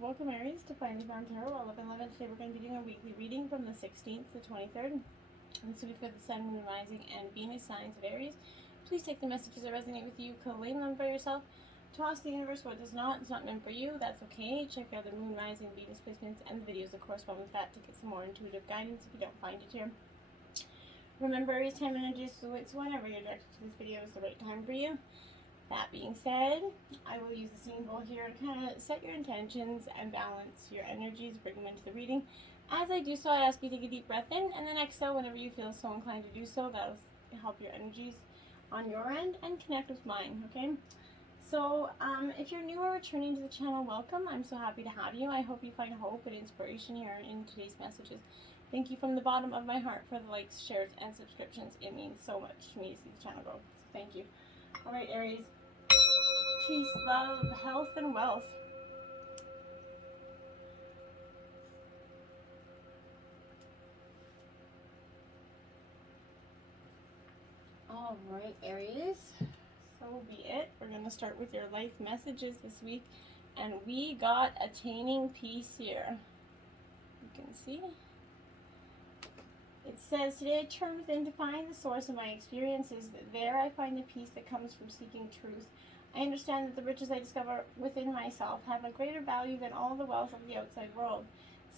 Welcome Aries to Finally Found Tarot 11/11. Today we're going to be doing a weekly reading from the 16th to the 23rd. And this will be for the Sun, Moon, Rising, and Venus signs of Aries. Please take the messages that resonate with you, claim them for yourself. Toss the universe what does not. It's not meant for you. That's okay. Check out the Moon, Rising, Venus placements and the videos that correspond with that to get some more intuitive guidance if you don't find it here. Remember, Aries time energy is fluid, so whenever you're directed to this video is the right time for you. That being said, I will use the symbol here to kind of set your intentions and balance your energies, bring them into the reading. As I do so, I ask you to take a deep breath in and then exhale whenever you feel so inclined to do so. That will help your energies on your end and connect with mine, okay? So, if you're new or returning to the channel, welcome. I'm so happy to have you. I hope you find hope and inspiration here in today's messages. Thank you from the bottom of my heart for the likes, shares, and subscriptions. It means so much to me to see the channel grow. So thank you. All right, Aries. Peace, love, health, and wealth. All right, Aries. So be it. We're going to start with your life messages this week. And we got attaining peace here. You can see. It says, today I turn within to find the source of my experiences. There I find the peace that comes from seeking truth. I understand that the riches I discover within myself have a greater value than all the wealth of the outside world.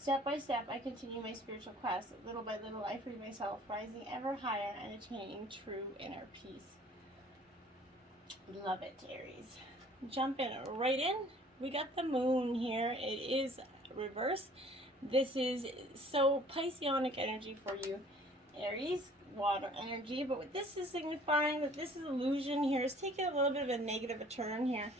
Step by step, I continue my spiritual quest. Little by little, I free myself, rising ever higher and attaining true inner peace. Love it, Aries. Jumping right in, we got the moon here. It is reverse. This is so Pisceonic energy for you, Aries. Water energy, but what this is signifying that this is illusion here is taking a little bit of a negative turn here.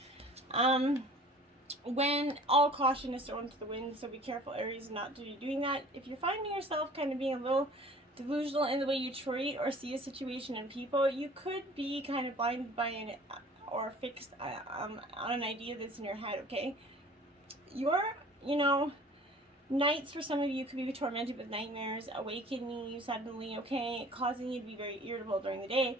When all caution is thrown to the wind, so be careful, Aries, not to be doing that. If you're finding yourself kind of being a little delusional in the way you treat or see a situation and people, you could be kind of blinded by an or fixed on an idea that's in your head, okay? Nights for some of you could be tormented with nightmares, awakening you suddenly, okay, causing you to be very irritable during the day.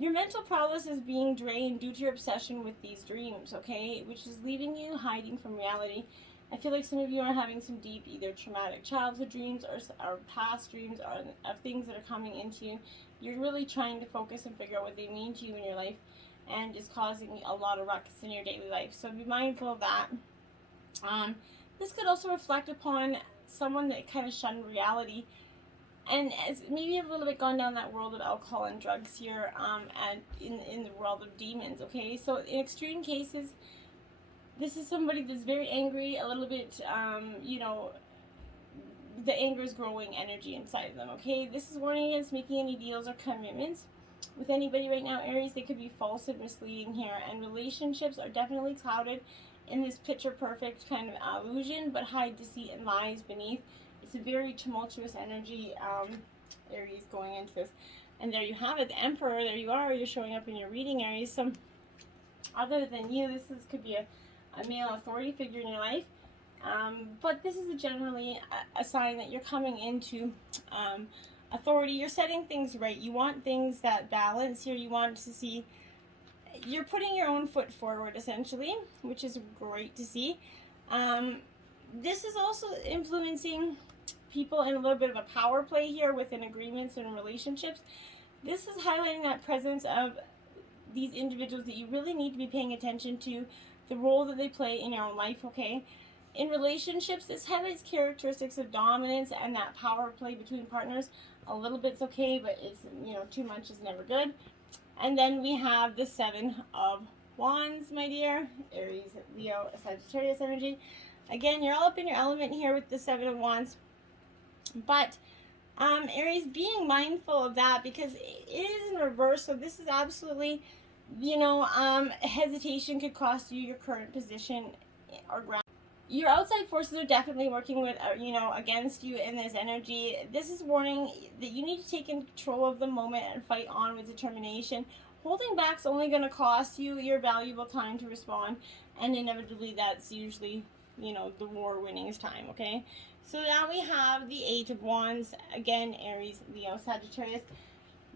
Your mental prowess is being drained due to your obsession with these dreams, okay, which is leaving you hiding from reality. I feel like some of you are having some deep, either traumatic childhood dreams or past dreams or of things that are coming into you. You're really trying to focus and figure out what they mean to you in your life and is causing a lot of ruckus in your daily life. So be mindful of that. This could also reflect upon someone that kind of shunned reality and has maybe a little bit gone down that world of alcohol and drugs here and in the world of demons, okay? So in extreme cases, this is somebody that's very angry, a little bit, the anger is growing energy inside of them, okay? This is warning against making any deals or commitments with anybody right now, Aries. They could be false and misleading here, and relationships are definitely clouded in this picture perfect kind of illusion, but hide deceit and lies beneath. It's a very tumultuous energy, Aries, going into this. And there you have it, the Emperor. There you are. You're showing up in your reading, Aries. So other than you, this could be a male authority figure in your life. But this is generally a sign that you're coming into authority. You're setting things right. You want things that balance here. You want to see, you're putting your own foot forward, essentially, which is great to see. This is also influencing people in a little bit of a power play here within agreements and relationships. This is highlighting that presence of these individuals that you really need to be paying attention to, the role that they play in your own life, okay? In relationships, this highlights characteristics of dominance and that power play between partners. A little bit's okay, but it's, too much is never good. And then we have the Seven of Wands, my dear. Aries, Leo, Sagittarius energy. Again, you're all up in your element here with the Seven of Wands. But Aries, being mindful of that because it is in reverse. So this is absolutely, hesitation could cost you your current position or ground. Your outside forces are definitely working with, against you in this energy. This is warning that you need to take control of the moment and fight on with determination. Holding back's only going to cost you your valuable time to respond, and inevitably that's usually, the war winning's time, okay? So now we have the Eight of Wands. Again, Aries, Leo, Sagittarius.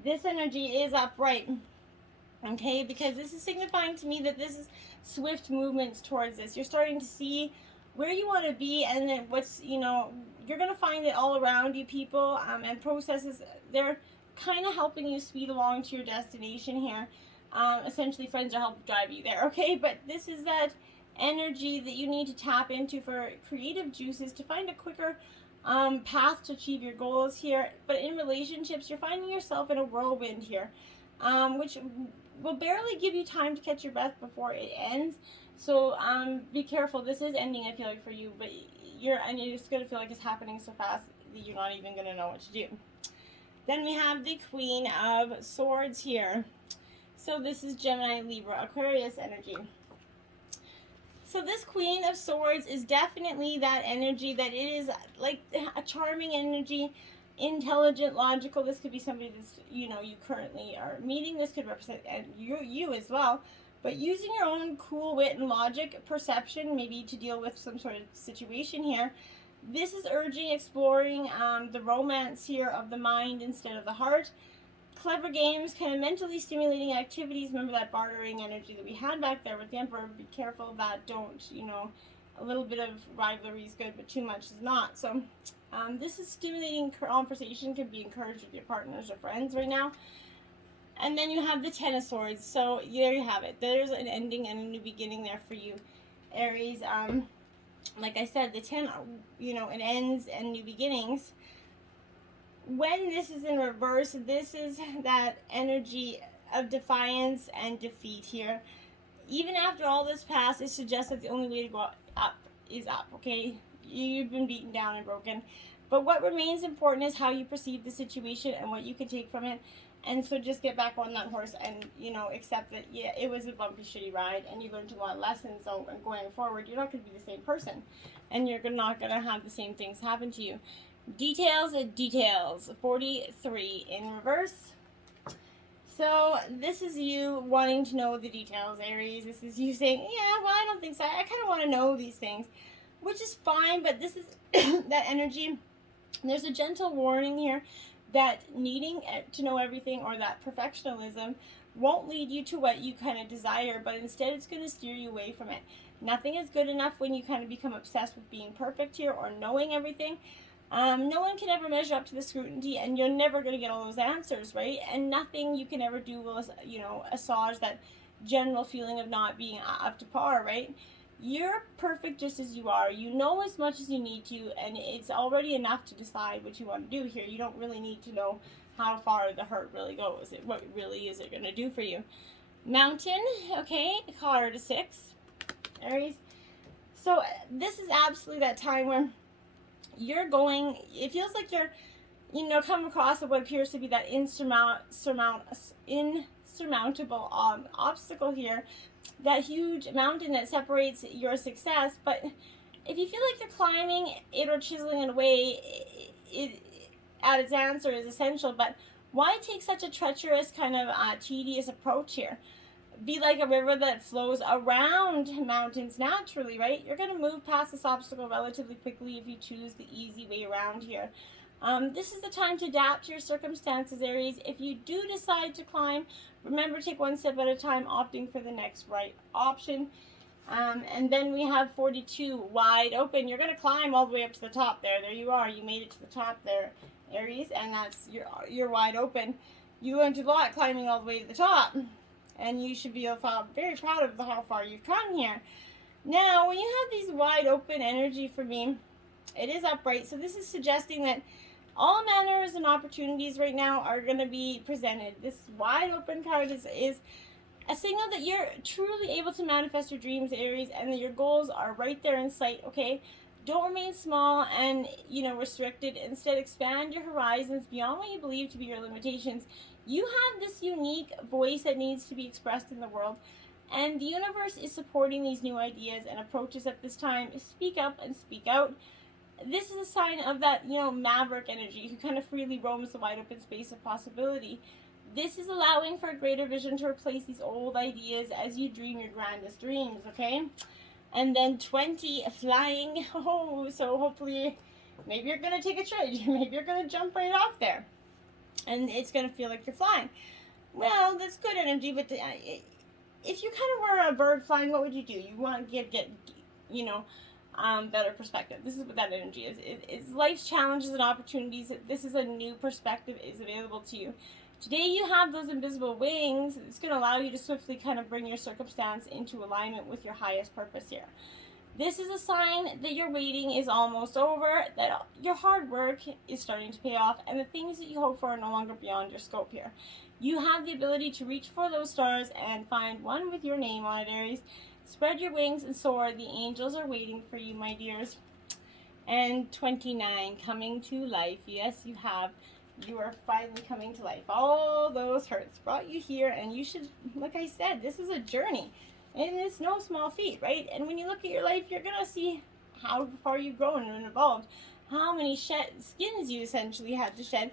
This energy is upright. okay? Because this is signifying to me that this is swift movements towards this. You're starting to see where you want to be, and then what's, you're going to find that all around you, people and processes, they're kind of helping you speed along to your destination here. Essentially, friends are helping drive you there, okay? But this is that energy that you need to tap into for creative juices to find a quicker path to achieve your goals here. But in relationships, you're finding yourself in a whirlwind here, which will barely give you time to catch your breath before it ends. So be careful. This is ending, I feel like, for you, but you're just going to feel like it's happening so fast that you're not even going to know what to do. Then we have the Queen of Swords here. So this is Gemini, Libra, Aquarius energy. So this Queen of Swords is definitely that energy that it is like a charming energy, intelligent, logical. This could be somebody that's, you currently are meeting. This could represent you as well. But using your own cool wit and logic, perception, maybe to deal with some sort of situation here. This is urging exploring the romance here of the mind instead of the heart. Clever games, kind of mentally stimulating activities. Remember that bartering energy that we had back there with the Emperor. Be careful of that. Don't, a little bit of rivalry is good, but too much is not. So this is stimulating conversation, can be encouraged with your partners or friends right now. And then you have the Ten of Swords. So there you have it. There's an ending and a new beginning there for you, Aries. Like I said, the 10, it ends and new beginnings. When this is in reverse, this is that energy of defiance and defeat here. Even after all this past, it suggests that the only way to go up is up, okay? You've been beaten down and broken. But what remains important is how you perceive the situation and what you can take from it. And so just get back on that horse and, accept that, yeah, it was a bumpy, shitty ride, and you learned a lot of lessons. So going forward, you're not going to be the same person. And you're not going to have the same things happen to you. Details. 43 in reverse. So this is you wanting to know the details, Aries. This is you saying, yeah, well, I don't think so. I kind of want to know these things, which is fine. But this is that energy. There's a gentle warning here that needing to know everything or that perfectionism won't lead you to what you kind of desire, but instead it's going to steer you away from it. Nothing is good enough when you kind of become obsessed with being perfect here or knowing everything. No one can ever measure up to the scrutiny, and you're never going to get all those answers, right? And nothing you can ever do will, assuage that general feeling of not being up to par, right? You're perfect just as you are. You know as much as you need to, and it's already enough to decide what you want to do here. You don't really need to know how far the hurt really goes. What really is it going to do for you? Mountain, okay, card 6, Aries. So this is absolutely that time where you're going, it feels like you're, come across what appears to be that insurmountable obstacle here, that huge mountain that separates your success. But if you feel like you're climbing it or chiseling it away, at its answer is essential. But why take such a treacherous kind of tedious approach here? Be like a river that flows around mountains naturally, right? You're going to move past this obstacle relatively quickly if you choose the easy way around here. This is the time to adapt to your circumstances, Aries. If you do decide to climb, remember, take one step at a time, opting for the next right option. And then we have 42, wide open. You're going to climb all the way up to the top there. There you are. You made it to the top there, Aries, and that's you're wide open. You learned a lot climbing all the way to the top. And you should be very proud of how far you've come here. Now, when you have these wide open energy for me, it is upright. So this is suggesting that all manners and opportunities right now are going to be presented. This wide open card is a signal that you're truly able to manifest your dreams, Aries, and that your goals are right there in sight, okay? Don't remain small and, restricted. Instead, expand your horizons beyond what you believe to be your limitations. You have this unique voice that needs to be expressed in the world, and the universe is supporting these new ideas and approaches at this time. Speak up and speak out. This is a sign of that, maverick energy who kind of freely roams the wide open space of possibility. This is allowing for a greater vision to replace these old ideas as you dream your grandest dreams, okay? And then 20, flying. Oh, so hopefully, maybe you're going to take a trip. Maybe you're going to jump right off there. And it's going to feel like you're flying. Well, that's good energy, but if you kind of were a bird flying, what would you do? You want to get better perspective. This is what that energy is. It's life's challenges and opportunities. This is a new perspective is available to you. Today you have those invisible wings. It's going to allow you to swiftly kind of bring your circumstance into alignment with your highest purpose here. This is a sign that your waiting is almost over, that your hard work is starting to pay off, and the things that you hope for are no longer beyond your scope here. You have the ability to reach for those stars and find one with your name on it, Aries. Spread your wings and soar. The angels are waiting for you, my dears. And 29, coming to life. Yes, you have. You are finally coming to life. All those hurts brought you here, and you should, like I said, this is a journey. And it's no small feat, right? And when you look at your life, you're going to see how far you've grown and evolved, how many skins you essentially had to shed,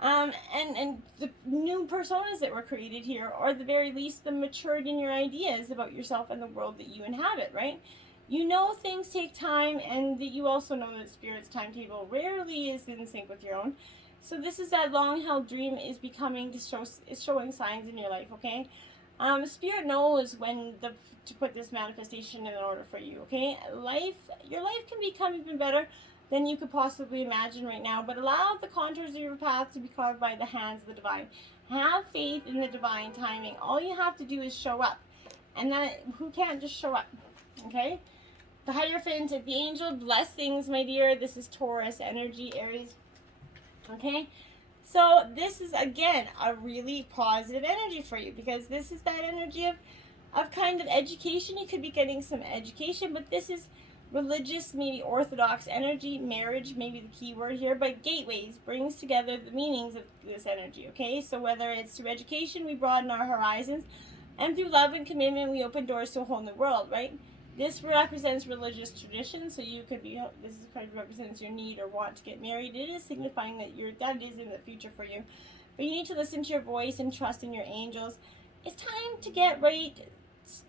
and the new personas that were created here, or at the very least, the matured in your ideas about yourself and the world that you inhabit, right? You know things take time, and that you also know that Spirit's timetable rarely is in sync with your own. So this is that long-held dream is showing signs in your life, okay? Spirit knows when to put this manifestation in order for you, okay? Your life can become even better than you could possibly imagine right now, but allow the contours of your path to be carved by the hands of the divine. Have faith in the divine timing. All you have to do is show up. And that, who can't just show up, okay? The Hierophant, the angel, blessings, my dear. This is Taurus energy, Aries. Okay, so this is, again, a really positive energy for you, because this is that energy of kind of education. You could be getting some education, but this is religious, maybe orthodox energy. Marriage, maybe the key word here, but gateways brings together the meanings of this energy, okay? So whether it's through education, we broaden our horizons, and through love and commitment, we open doors to a whole new world, right? This represents religious tradition, so you could be, this is kind of represents your need or want to get married. It is signifying that that is in the future for you. But you need to listen to your voice and trust in your angels. It's time to get right,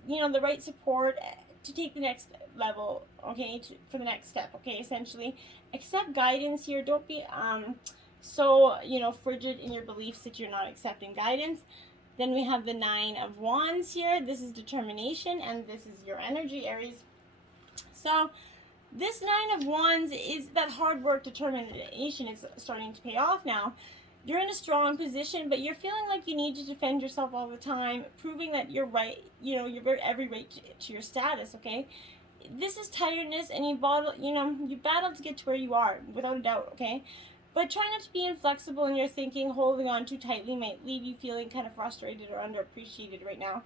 the right support to take the next level, okay, for the next step, okay, essentially. Accept guidance here. Don't be so, frigid in your beliefs that you're not accepting guidance. Then we have the 9 of Wands here. This is determination, and this is your energy, Aries. So this 9 of Wands is that hard work, determination is starting to pay off now. You're in a strong position, but you're feeling like you need to defend yourself all the time, proving that you're right, you're every right to your status, okay? This is tiredness, and you battle to get to where you are, without a doubt, okay? But try not to be inflexible in your thinking. Holding on too tightly might leave you feeling kind of frustrated or underappreciated right now.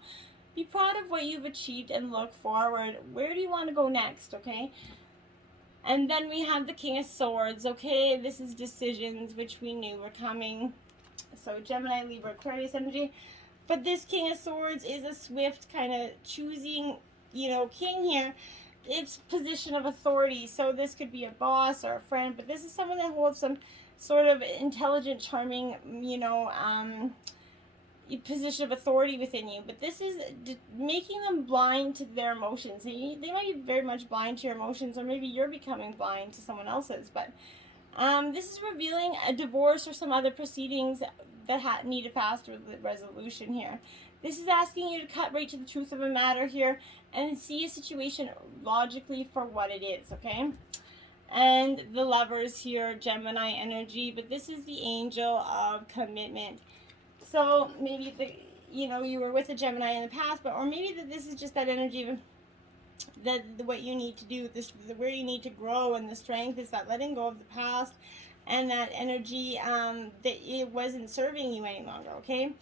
Be proud of what you've achieved and look forward. Where do you want to go next, okay? And then we have the King of Swords, okay? This is decisions, which we knew were coming. So Gemini, Libra, Aquarius energy. But this King of Swords is a swift kind of choosing, king here. It's position of authority, so this could be a boss or a friend, but this is someone that holds some sort of intelligent, charming, position of authority within you. But this is making them blind to their emotions. They might be very much blind to your emotions, or maybe you're becoming blind to someone else's. But this is revealing a divorce or some other proceedings that need a fast resolution here. This is asking you to cut right to the truth of a matter here and see a situation logically for what it is, okay? And the Lovers here, Gemini energy, but this is the angel of commitment. So maybe you were with a Gemini in the past, or maybe this is just that energy of what you need to do, where you need to grow, and the strength is that letting go of the past and that energy that it wasn't serving you any longer, okay?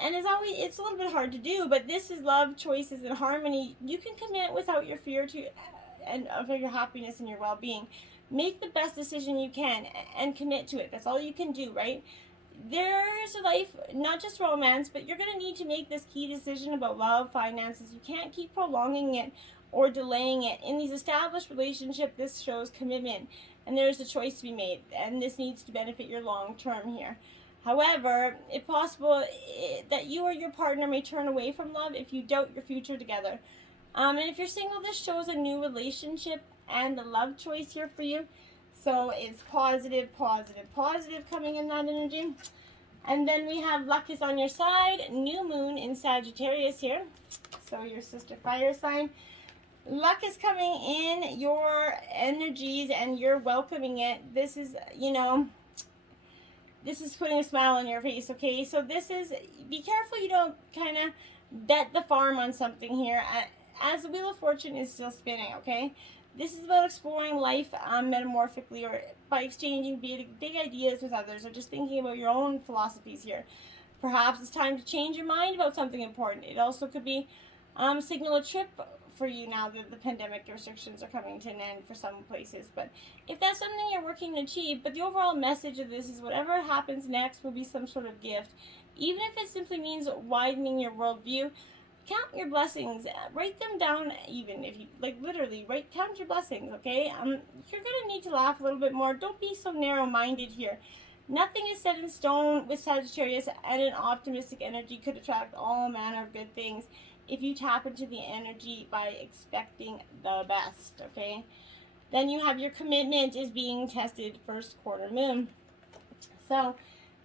And as always, it's a little bit hard to do, but this is love, choices, and harmony. You can commit without your fear and of your happiness and your well-being. Make the best decision you can and commit to it. That's all you can do, right? There is a life, not just romance, but you're going to need to make this key decision about love, finances. You can't keep prolonging it or delaying it. In these established relationships, this shows commitment, and there's a choice to be made, and this needs to benefit your long term here. However, if possible, that you or your partner may turn away from love if you doubt your future together. And if you're single, this shows a new relationship and a love choice here for you. So it's positive, positive, positive coming in that energy. And then we have luck is on your side. New moon in Sagittarius here. So your sister fire sign. luck is coming in your energies and you're welcoming it. This is, this is putting a smile on your face, okay? So this is, be careful you don't kind of bet the farm on something here, as the Wheel of Fortune is still spinning, okay? This is about exploring life metamorphically, or by exchanging big ideas with others, or just thinking about your own philosophies here. Perhaps it's time to change your mind about something important. It also could be signal a trip for you now that the pandemic restrictions are coming to an end for some places. But if that's something you're working to achieve, but the overall message of this is whatever happens next will be some sort of gift. Even if it simply means widening your worldview, count your blessings. Write them down, even if you, like, literally, count your blessings, okay? You're going to need to laugh a little bit more. Don't be so narrow-minded here. Nothing is set in stone with Sagittarius, and an optimistic energy could attract all manner of good things if you tap into the energy by expecting the best, okay? Then you have your commitment is being tested, first quarter moon. So,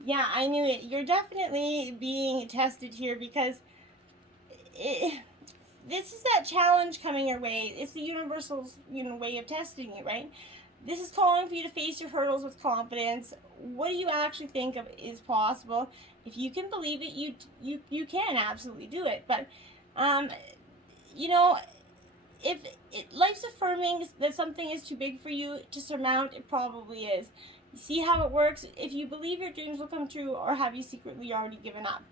yeah, I knew it. You're definitely being tested here because this is that challenge coming your way. It's the universal's, way of testing you, right? This is calling for you to face your hurdles with confidence. What do you actually think of is possible? If you can believe it, you can absolutely do it. But if life's affirming that something is too big for you to surmount, it probably is. You see how it works? If you believe your dreams will come true, or have you secretly already given up?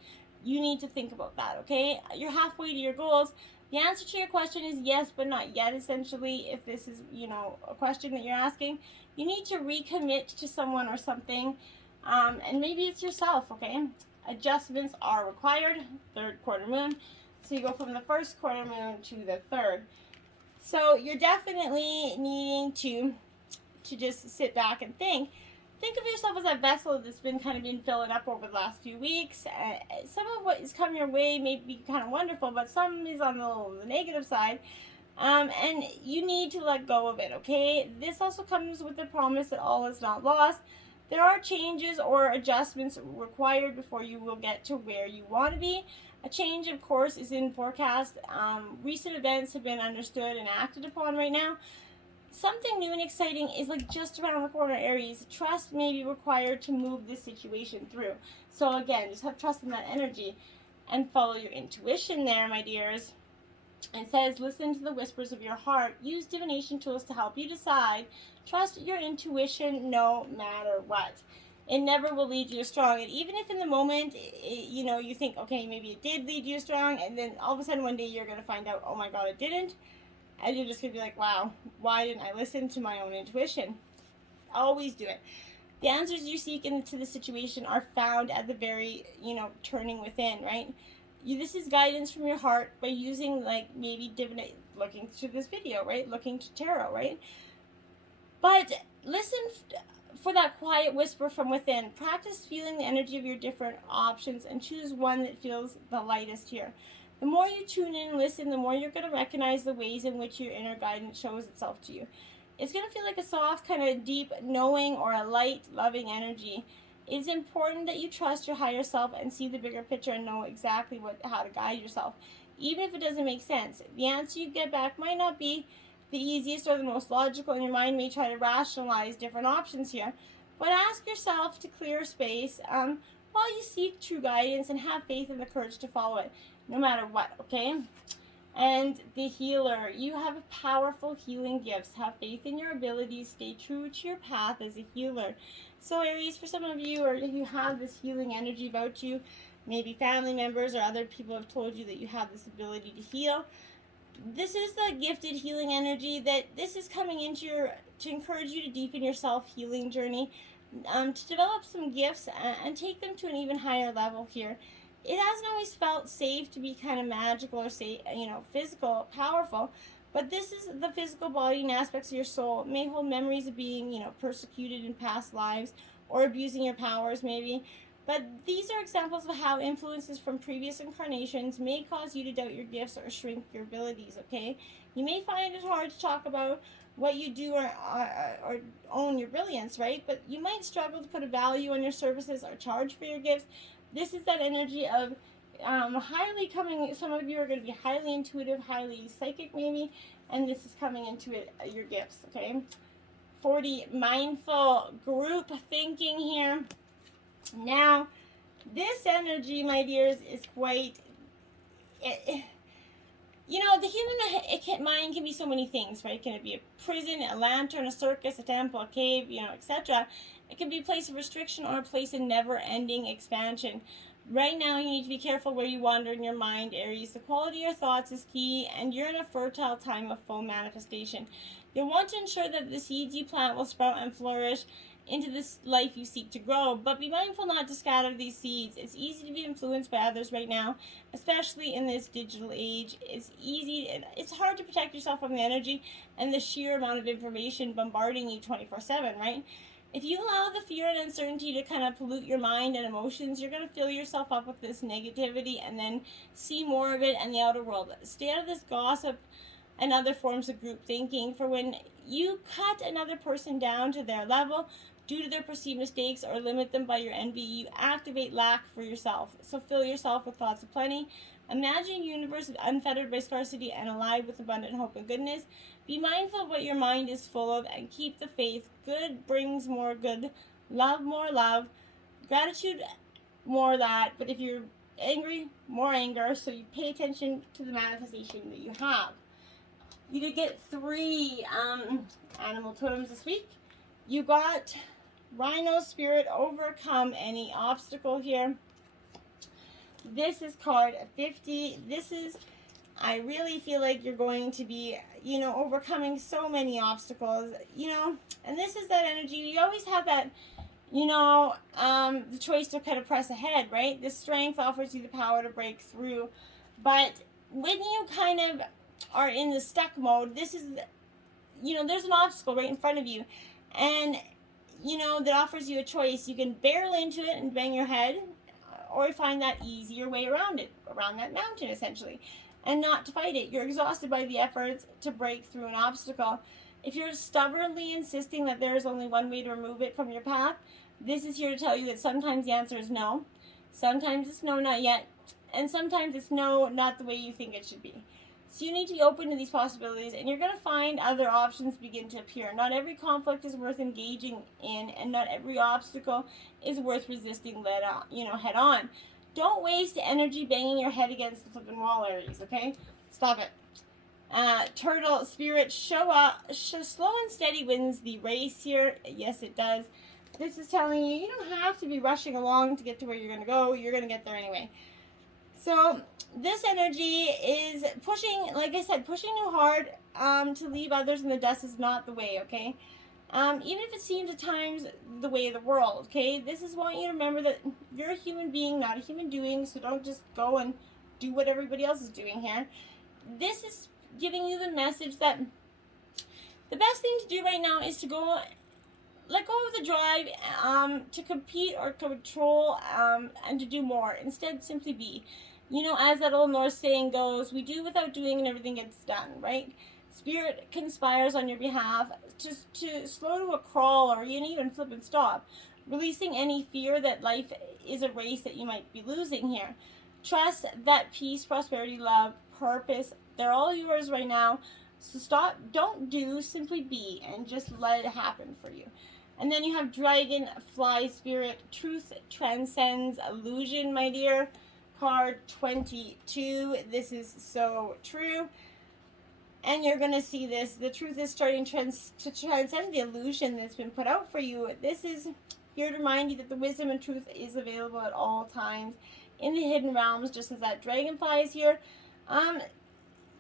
You need to think about that, okay? You're halfway to your goals. The answer to your question is yes, but not yet, essentially. If this is, a question that you're asking, you need to recommit to someone or something, and maybe it's yourself, okay? Adjustments are required, third quarter moon. So you go from the first quarter moon to the third. So you're definitely needing to just sit back and think. Think of yourself as that vessel that's been filling up over the last few weeks. Some of what is coming your way may be kind of wonderful, but some is on the negative side. And you need to let go of it, okay? This also comes with the promise that all is not lost. There are changes or adjustments required before you will get to where you want to be. A change, of course, is in forecast. Recent events have been understood and acted upon right now. Something new and exciting is just around the corner, Aries. Trust may be required to move this situation through. So again, just have trust in that energy and follow your intuition there, my dears. It says, listen to the whispers of your heart. Use divination tools to help you decide. Trust your intuition no matter what. It never will lead you strong. And even if in the moment, you think, okay, maybe it did lead you strong, and then all of a sudden one day you're going to find out, oh my God, it didn't. And you're just going to be like, wow, why didn't I listen to my own intuition? Always do it. The answers you seek into the situation are found at the very, turning within, right? This is guidance from your heart by using, maybe divination, looking through this video, right? Looking to tarot, right? But listen for that quiet whisper from within. Practice feeling the energy of your different options and choose one that feels the lightest here. The more you tune in and listen, the more you're going to recognize the ways in which your inner guidance shows itself to you. It's going to feel like a soft, kind of deep knowing, or a light, loving energy. It's important that you trust your higher self and see the bigger picture and know exactly how to guide yourself, even if it doesn't make sense. The answer you get back might not be the easiest or the most logical, and your mind may try to rationalize different options here. But ask yourself to clear space while you seek true guidance, and have faith and the courage to follow it, no matter what, okay? And the healer, you have powerful healing gifts. Have faith in your abilities. Stay true to your path as a healer. So Aries, for some of you, or you have this healing energy about you, maybe family members or other people have told you that you have this ability to heal. This is the gifted healing energy that this is coming into to encourage you to deepen your self-healing journey, to develop some gifts and take them to an even higher level here. It hasn't always felt safe to be kind of magical or physical, powerful, but this is the physical body and aspects of your soul. It may hold memories of being, persecuted in past lives or abusing your powers maybe. But these are examples of how influences from previous incarnations may cause you to doubt your gifts or shrink your abilities, okay? You may find it hard to talk about what you do or own your brilliance, right? But you might struggle to put a value on your services or charge for your gifts. This is that energy of highly coming. Some of you are going to be highly intuitive, highly psychic maybe. and this is coming into it, your gifts, okay? 40, mindful group thinking here. Now, this energy, my dears, is quite... you know, the human mind can be so many things, right? Can it be a prison, a lantern, a circus, a temple, a cave, you know, etc. It can be a place of restriction or a place of never-ending expansion. Right now, you need to be careful where you wander in your mind, Aries. The quality of your thoughts is key, and you're in a fertile time of full manifestation. You'll want to ensure that the seeds you plant will sprout and flourish into this life you seek to grow, but be mindful not to scatter these seeds. It's easy to be influenced by others right now, especially in this digital age. It's hard to protect yourself from the energy and the sheer amount of information bombarding you 24/7, right? If you allow the fear and uncertainty to kind of pollute your mind and emotions, you're going to fill yourself up with this negativity and then see more of it in the outer world. Stay out of this gossip and other forms of group thinking, for when you cut another person down to their level due to their perceived mistakes or limit them by your envy, you activate lack for yourself. So fill yourself with thoughts of plenty. Imagine a universe unfettered by scarcity and alive with abundant hope and goodness. Be mindful of what your mind is full of and keep the faith. Good brings more good. Love, more love. Gratitude, more that. But if you're angry, more anger. So you pay attention to the manifestation that you have. You did get 3 animal totems this week. You got Rhino Spirit, overcome any obstacle here. This is card 50. This is, I really feel like you're going to be, you know, overcoming so many obstacles, you know, and this is that energy. You always have that, you know, the choice to kind of press ahead, right? This strength offers you the power to break through. But when you kind of are in the stuck mode, this is, you know, there's an obstacle right in front of you. And, you know, that offers you a choice. You can barrel into it and bang your head, or find that easier way around it, around that mountain, essentially, and not to fight it. You're exhausted by the efforts to break through an obstacle. If you're stubbornly insisting that there is only one way to remove it from your path, this is here to tell you that sometimes the answer is no. Sometimes it's no, not yet. And sometimes it's no, not the way you think it should be. So you need to be open to these possibilities, and you're going to find other options begin to appear. Not every conflict is worth engaging in, and not every obstacle is worth resisting head on. Don't waste energy banging your head against the flipping wall, Aries, okay? Stop it. Turtle Spirit, slow and steady wins the race here. Yes, it does. This is telling you don't have to be rushing along to get to where you're going to go. You're going to get there anyway. So this energy is pushing, like I said, pushing you hard to leave others in the dust is not the way, okay? Even if it seems at times the way of the world, okay? This is wanting you to remember that you're a human being, not a human doing, so don't just go and do what everybody else is doing here. This is giving you the message that the best thing to do right now is to let go of the drive to compete or control and to do more. Instead, simply be. You know, as that old Norse saying goes, we do without doing and everything gets done, right? Spirit conspires on your behalf just to slow to a crawl or even flip and stop, releasing any fear that life is a race that you might be losing here. Trust that peace, prosperity, love, purpose, they're all yours right now. So stop, don't do, simply be, and just let it happen for you. And then you have Dragonfly Spirit, truth transcends illusion, my dear. Card 22. This is so true. And you're going to see this. The truth is starting to transcend the illusion that's been put out for you. This is here to remind you that the wisdom and truth is available at all times in the hidden realms, just as that dragonfly is here.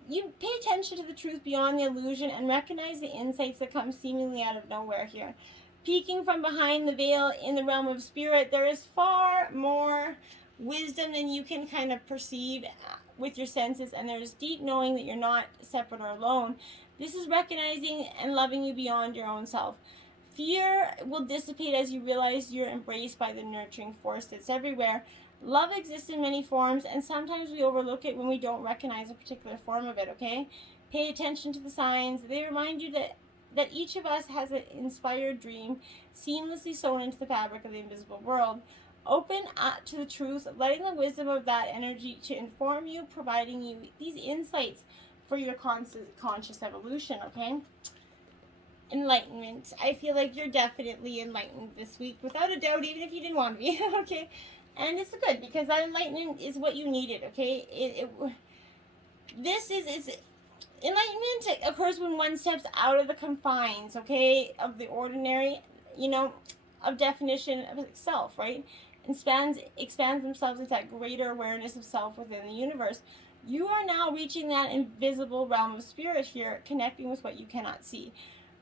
You pay attention to the truth beyond the illusion and recognize the insights that come seemingly out of nowhere here. Peeking from behind the veil in the realm of spirit, there is far more wisdom than you can kind of perceive with your senses, and there's deep knowing that you're not separate or alone. This is recognizing and loving you beyond your own self. Fear will dissipate as you realize you're embraced by the nurturing force that's everywhere. Love exists in many forms, and sometimes we overlook it when we don't recognize a particular form of it, okay? Pay attention to the signs. They remind you that each of us has an inspired dream seamlessly sewn into the fabric of the invisible world. Open to the truth, letting the wisdom of that energy to inform you, providing you these insights for your conscious evolution, okay? Enlightenment. I feel like you're definitely enlightened this week, without a doubt, even if you didn't want to be, okay? And it's good, because that enlightenment is what you needed, okay? This is enlightenment occurs when one steps out of the confines, okay, of the ordinary, you know, of definition of self, right? Expands themselves into that greater awareness of self within the universe. You are now reaching that invisible realm of spirit here, connecting with what you cannot see.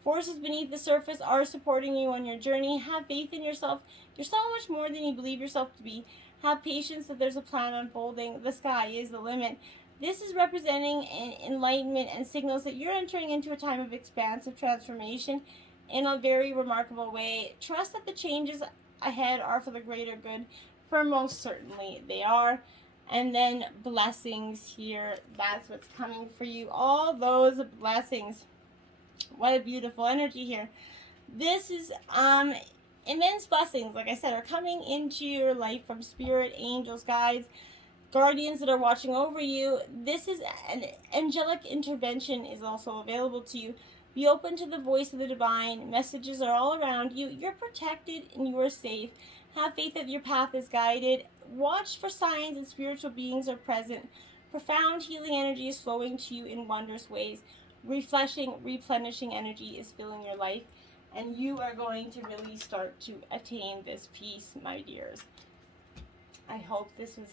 Forces beneath the surface are supporting you on your journey. Have faith in yourself. You're so much more than you believe yourself to be. Have patience that there's a plan unfolding. The sky is the limit. This is representing enlightenment and signals that you're entering into a time of expansive transformation in a very remarkable way. Trust that the changes ahead are for the greater good, for most certainly they are. And then blessings here. That's what's coming for you. All those blessings. What a beautiful energy here. This is immense blessings, like I said, are coming into your life from spirit, angels, guides, guardians that are watching over you. This is an angelic intervention is also available to you. Be open to the voice of the divine. Messages are all around you. You're protected and you are safe. Have faith that your path is guided. Watch for signs and spiritual beings are present. Profound healing energy is flowing to you in wondrous ways. Replenishing energy is filling your life. And you are going to really start to attain this peace, my dears. I hope this was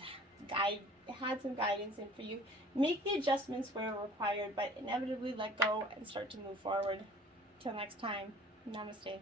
had some guidance in for you. Make the adjustments where required, but inevitably let go and start to move forward. Till next time, namaste.